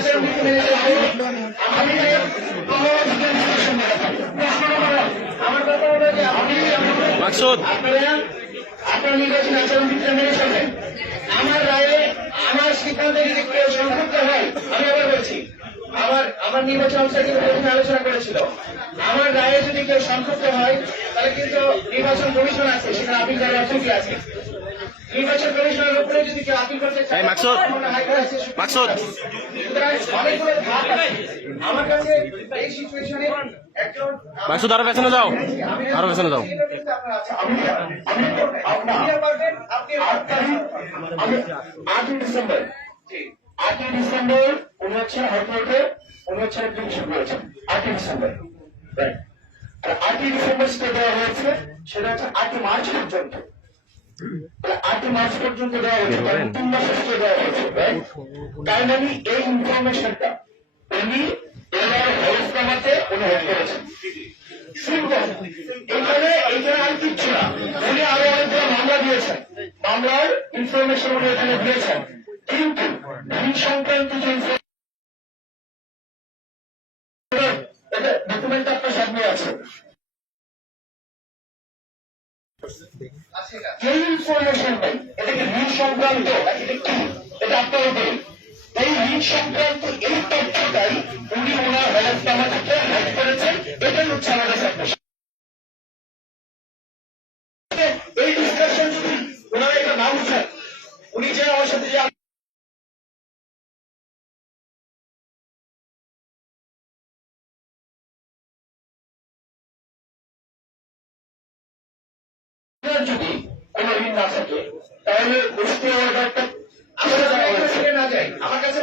আচরণবিধি মেনে চলবে। আমার কথা হলো যে আপনার নির্বাচন আচরণবিধিটা মেনে চলবেন। আমার রায়ে আমার সিদ্ধান্তে যদি কেউ সংযুক্ত হয়, আমি আবার বলছি, আমার নির্বাচন অফিসার কিন্তু প্রথমে আলোচনা করেছিল, আমার রায়ে যদি কেউ সংযুক্ত হয় তাহলে কিন্তু নির্বাচন কমিশন আছে, সেখানে আপিল করার অথরিটি আছে। নির্বাচন কমিশনের উপরে যদি কেউ আপিল করতে চায়, অনেকগুলো ধাপ আছে। আমার কাছে এই সিচুয়েশনে একজন আরো পেছনে যাও, আরো পেছনে যাও। 8 ডিসেম্বর উনি হচ্ছেন হাইকোর্টে, উনি হচ্ছেন একজন বিষয় করেছেন 8 ডিসেম্বর। আর 8 ডিসেম্বর স্টে দেওয়া হয়েছে, সেটা হচ্ছে 8 মার্চ পর্যন্ত। 8 মার্চ পর্যন্ত দেওয়া হয়েছে, 3 মাসের স্টে দেওয়া হয়েছে। তাই মানে এই ইনফরমেশনটা উনি এবার হলফনামাতে উনি হেড করেছেন। এইখানে আর কিচ্ছু না, উনি আরো অনেকগুলো মামলা দিয়েছেন, মামলার ইনফরমেশন উনি এখানে দিয়েছেন, কিন্তু ঋণ সংক্রান্ত যে ডকুমেন্ট আপনার সামনে আছে, এই ইনফরমেশন নেই, এটাকে ঋণ সংক্রান্ত এটা আপনার উপরে। এই ঋণ সংক্রান্ত এই তথ্যটাই উনি ওনার হলফনামা থেকে হাইড করেছেন। এটাই হচ্ছে আমাদের সাবমিশন। এই ডিসকাশন যদি ওনারা এটা না বুঝেন, উনি যে আমার সাথে যে যদি কোন ঋণ না থাকে তাহলে বুঝতে অর্ডারটা না যায়। আমার কাছে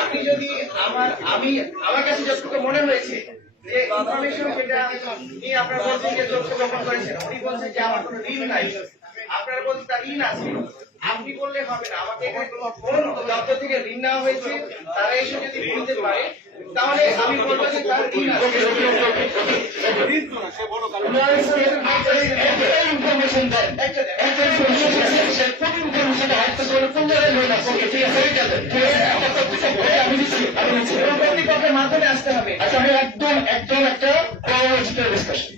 আপনি যদি আমার কাছে যতটুকু মনে হয়েছে যে ইনফরমেশন যেটা নিয়ে আপনারা বলছেন যে তথ্য গোপন করেছেন, উনি বলছেন যে আমার কোনো ঋণ নাই, আপনারা বলছেন তার ঋণ আছে। আপনি বললে হবে না, আমাকে এখানে কোন দপ্তর থেকে ঋণ নেওয়া হয়েছে তারা এসে যদি বলতে পারে তাহলে আমি বলবো যে তার ঋণ আছে। ইনফরমেশন দেন, মাধ্যমে আসতে হবে। আচ্ছা, আমি একদম একটা ডিসকাশন